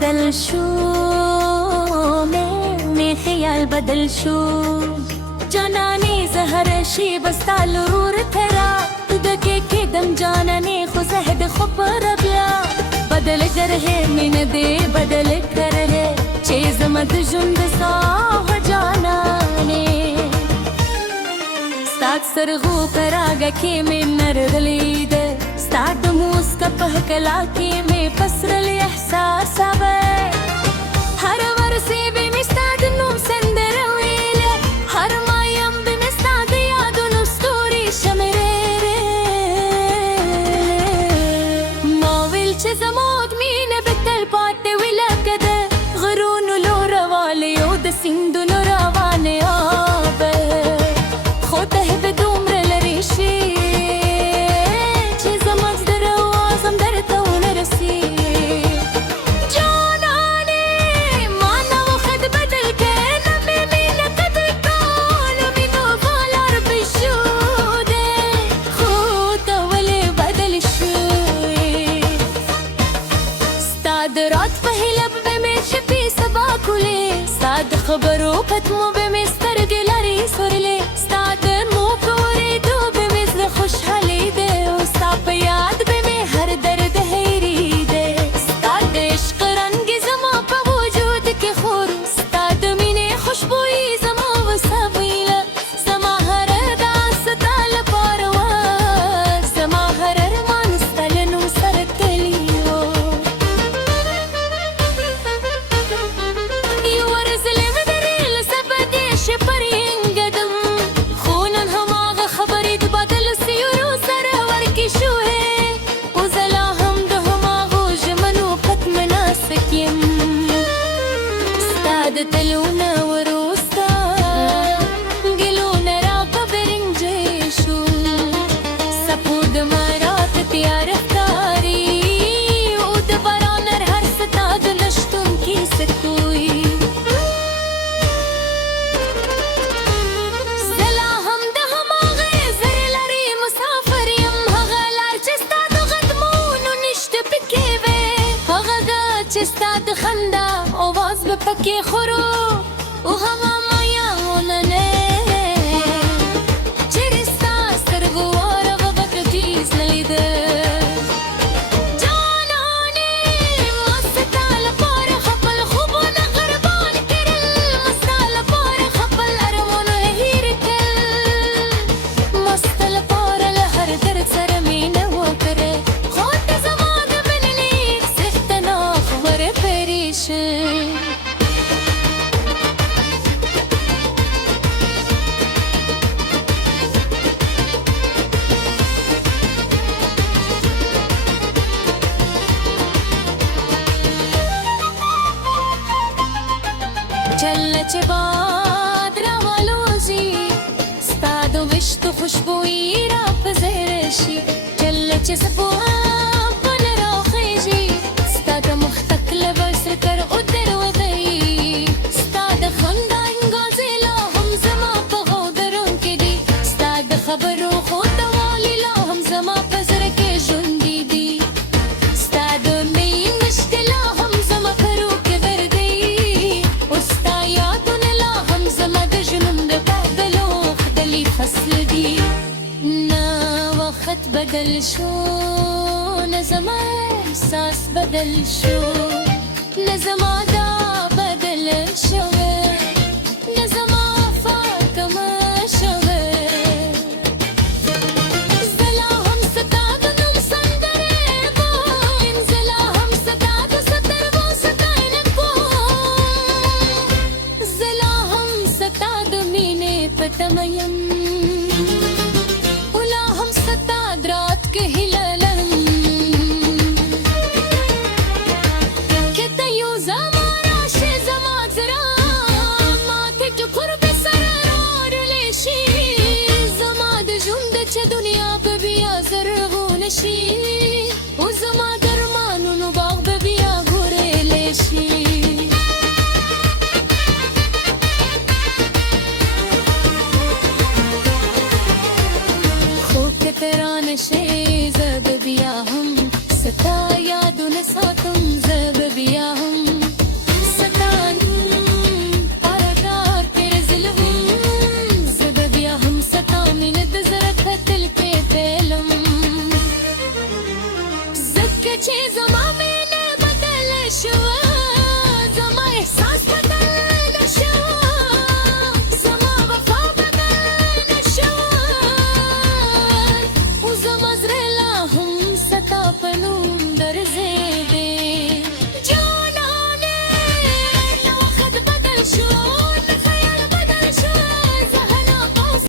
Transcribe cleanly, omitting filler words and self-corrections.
بدل شو من خيال بدل شو جاناني زهر شي بس تعالور ترى تدكي كدم جاناني خو زهد خبر بلا بدل جره من دي بدل كره چيز مد جند ساه جاناني ستاد سرغو پراغا كي من نرغليد ستاد موسكا پهكلا كي من پسر الاحساس ابي هر ورسي بمستاد نوم سندر ويله هر ما يم بمستاد ياد نستوري شمريره ما ويلچ زمود مين بتل بات ولا كده غرون لو روالي ود سندو رواني ابه خوته بدوم رلريشي خبرو پتمو بمستر گلاری سرلی ستاد مو پوری دو بمزل خوشحالی ده و ستاپ یاد بمی هر درد هیری ده ستاد عشق رنگ زما پا وجود که خور ستاد مینه خوشبوی زما و سویل زما هر داستال پارواز زما هر ارمان ستالنو سرکلیو تلونا وروستا قلونا راقة برنجيشو سپود مرات تیار اختاری ودبران هر ستاد نشتون کی ستوی زلا هم ده هماغه زر لري مسافر یم هغلار چستاد غدمون و نشت پکیوه هغه چستاد خندا آواز بپکی خورو و هوا مایانه چرستا سرگوار وقت تیز نلیده جانانه مستال پار خپل خوبون غربان کرل مستال پار خپل ارمون هیر کل مستال پار لهر درد سرمینه و کره خود زمان بنلیک سختنا خور پریشه چله چه باد روالوزی ستادو وشتو خوشبویی را پزرشی چله چه سبوها بن را خیجی ستاد مختک لبسر کر قدر و دی ستاد خندا انگازی لا هم زما پغو درون کدی ستاد خبرو خود والی لا هم زما پزر که جندی دی ستاد می مشکلا هم زما کرو که وردی استایاتون لا هم زما د جنون د بهدلو خدلی فصل دی نا وقت بدل شو نزما احساس بدل شو نزما دا بدل شو نزما فاطمه شو زلا هم ستاد نم سندره بوین زلا هم ستاد ستر بو ستاین بوین زلا هم ستاد مینه پتمیم ولا هم ستاد رات کے ہلالم کہتا یوں زمارا شے زمان زرا ماتھے ٹکر پہ سرار لیشی زمان جند چه دنیا پہ بیا زرغو نشی و زمان درمانو نو باغ پہ بیا گھرے لیشی خوب کے تیران شے زد بیا ہم ستا یادو نسات